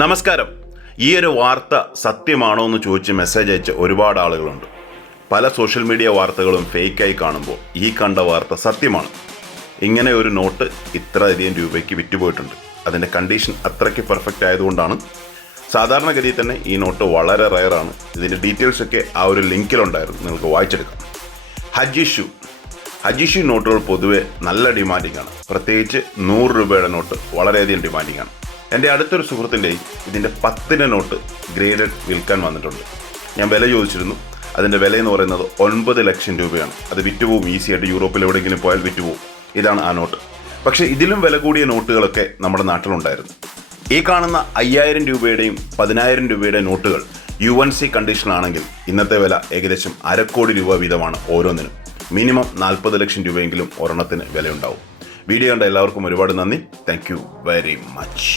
നമസ്കാരം. ഈ ഒരു വാർത്ത സത്യമാണോ എന്ന് ചോദിച്ച് മെസ്സേജ് അയച്ച ഒരുപാട് ആളുകളുണ്ട്. പല സോഷ്യൽ മീഡിയ വാർത്തകളും ഫേക്കായി കാണുമ്പോൾ ഈ കണ്ട വാർത്ത സത്യമാണ്. ഇങ്ങനെ ഒരു നോട്ട് ഇത്രയധികം രൂപയ്ക്ക് വിറ്റുപോയിട്ടുണ്ട്. അതിൻ്റെ കണ്ടീഷൻ അത്രയ്ക്ക് പെർഫെക്റ്റ് ആയതുകൊണ്ടാണ്. സാധാരണഗതിയിൽ തന്നെ ഈ നോട്ട് വളരെ റയറാണ്. ഇതിൻ്റെ ഡീറ്റെയിൽസൊക്കെ ആ ഒരു ലിങ്കിലുണ്ടായിരുന്നു, നിങ്ങൾക്ക് വായിച്ചെടുക്കാം. ഹജി ഷൂ നോട്ടുകൾ പൊതുവെ നല്ല ഡിമാൻഡിങ് ആണ്. പ്രത്യേകിച്ച് 100 രൂപയുടെ നോട്ട് വളരെയധികം ഡിമാൻഡിങ് ആണ്. എൻ്റെ അടുത്തൊരു സുഹൃത്തിൻ്റെയും ഇതിൻ്റെ 10 നോട്ട് ഗ്രേഡഡ് വിൽക്കാൻ വന്നിട്ടുണ്ട്. ഞാൻ വില ചോദിച്ചിരുന്നു. അതിൻ്റെ വില എന്ന് പറയുന്നത് 9 ലക്ഷം രൂപയാണ്. അത് വിറ്റുപോകും, ഈസിയായിട്ട് യൂറോപ്പിൽ എവിടെയെങ്കിലും പോയാൽ വിറ്റുപോകും. ഇതാണ് ആ നോട്ട്. പക്ഷേ ഇതിലും വില കൂടിയ നോട്ടുകളൊക്കെ നമ്മുടെ നാട്ടിലുണ്ടായിരുന്നു. ഈ കാണുന്ന 5000 രൂപയുടെയും 10000 രൂപയുടെ നോട്ടുകൾ UNC കണ്ടീഷനാണെങ്കിൽ ഇന്നത്തെ വില ഏകദേശം 1/2 കോടി രൂപ വീതമാണ് ഓരോന്നിനും. മിനിമം 40 ലക്ഷം രൂപയെങ്കിലും ഒരെണ്ണത്തിന് വിലയുണ്ടാവും. വീഡിയോ കണ്ട എല്ലാവർക്കും ഒരുപാട് നന്ദി. Thank you very much.